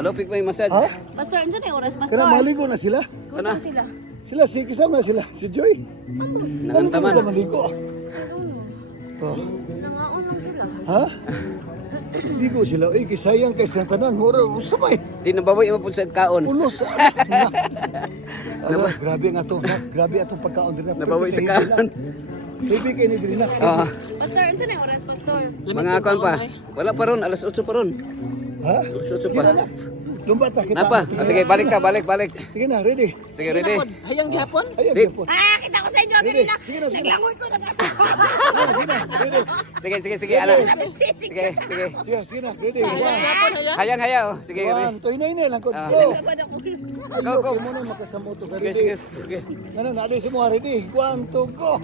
Lupik may massage. Ha? Pastor, unsa na oras, Pastor? Kaya maligo na sila. Kuno sila. Sila, si kasama sila. Si Joy. Nakantaman. Ano ba maligo? Oh. Nangaon lang sila. Ha? Ligo sila. Ay, kisayang kay Santanan. Mura, usamay. Di nababoy mo po sa kaon. Ulos. Grabe nga to. Grabe atong pagkaon din. Nababoy sa kaon. Baby kayo ni Drina. Oo. Pastor, unsa na oras, Pastor? Mga kaon pa. Wala pa ron, alas 8 pa ron. Ha? Alas 8 pa. Kita na. Lumbat na kita. Napa? Sige, balik ka, balik. Sige na, ready. Sige, ready. Hayang gihapon? Ayan, Di- po. Ah, kita ko sa inyo, Sige dili na. na, sige na. Naglangoy ko na nga. Sige, ala. Sige. Sige. Sige na, ready. Hayang, oh. Sige, ready. One, toy na lang ko. Ah. Go. Go, go. Mo na makasamo to. Sige, Ready. sige. Ano, naadi si mo, ready. 1, 2, go.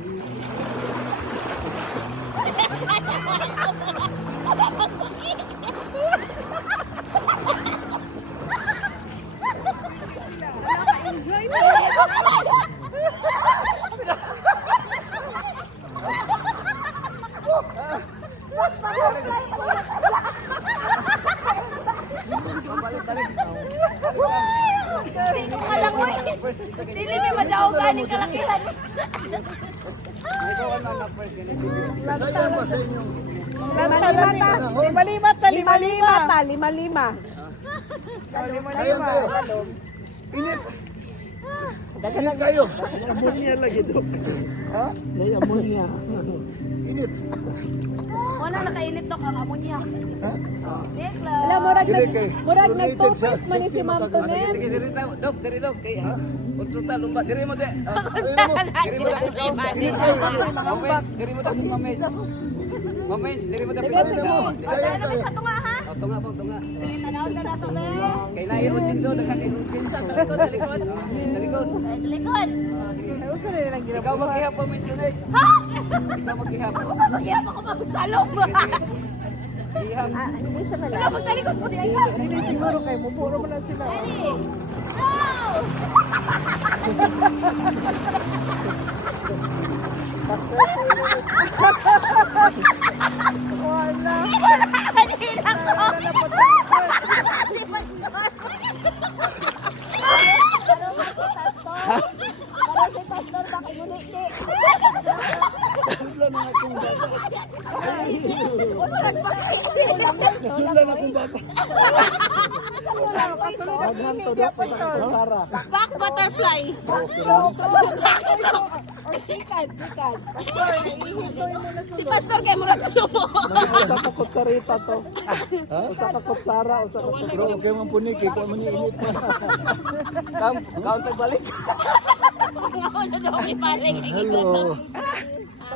Sino ka langoy? Dili may madaog ganing kalakihan. Sayang ba sa inyo? Lima. Sayang kayo. Init. Init kayo. Amonia lagi to. Ha? May amonia. Init. Wala nakainit to kang amonya. Ha? Dekla. Alam mo, Dili kay. murag Donated nag-toothpaste sa man ni si Ma'am Tonet. Sige, diri tayo. Dok, diri dok. Kay ha. Utro ta lumba, diri mo de. Init kayo. Diri mo dok, mamay. Mamay, diri mo dok. Sayang mo. Sayang Ano kayo. sa tunga ha? Tunga po, tunga. Sige, tanaw na nato be. Kay lahi mo din do, nakakinutin sa likod, sa likod. Sa likod. Ay, sa likod. Ikaw maghihap po, Mentiones. Ha? Ikaw maghihap. Kaya ako magsalong. Ihap. Hindi siya Wala malapit. magtalikod ko niya. Hindi siguro kayo, mupuro mo na sila. Ready? Wala. Kanina ko. Si Pastor. Para si Pastor, baka nguniti. Nasudlan ang akong bata. Nasudlan akong bata. Daghan to daw pa sa Sara. Back butterfly. Sikat. Si Pastor kay murag mo. Usa ka kutsarita to. Ha? Usa ka kutsara, usa ka kutsara. Bro, okay man punik, ikaw man yung init. Counter balik. Ano daw may paring. Hello.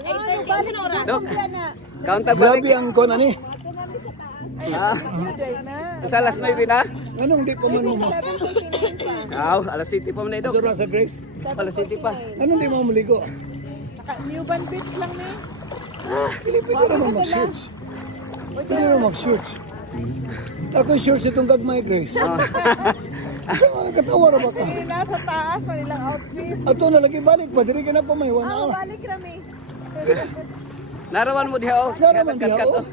Ay, 13 oras. Dok, counter balik. Grabe ang kon ani. Ah, sa alas 9 na? Anong di pa man mo? Aw, alas 7 pa man na, Dok. Dura sa Grace. Alas 7 pa. Anong di mo maligo? Newban Beach lang na. Pwede naman mag-shorts. Pwede naman mag-shorts. Ako shorts itong gagmay, Grace. Kasi mga nagkatawa na ba ka? Nasa taas, walang outfit. Ato na lagi balik pa. Diri ka na pa may 1 hour. Balik kami. Narawan mo diha, oh. Narawan diha, Kat-kat, oh. oh.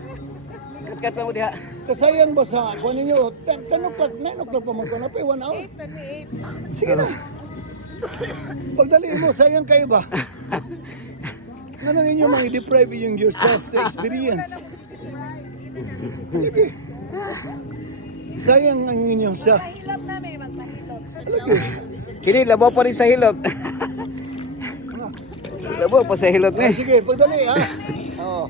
Kat-kat pa mo diha. Kasayang ba sa kuha ninyo? 10 o'clock, 9 o'clock pa magkano pa 1 hour. 8. Sige na. Pagdali mo, sayang kayo ba? Ano ninyo mga i-deprive yung yourself to experience? Sige. Sayang ang inyong sa... Hilap namin, magpahilap. Kini labaw pa rin sa hilot. Labaw pa sa hilot ni. Sige, pagdali ha. Oo.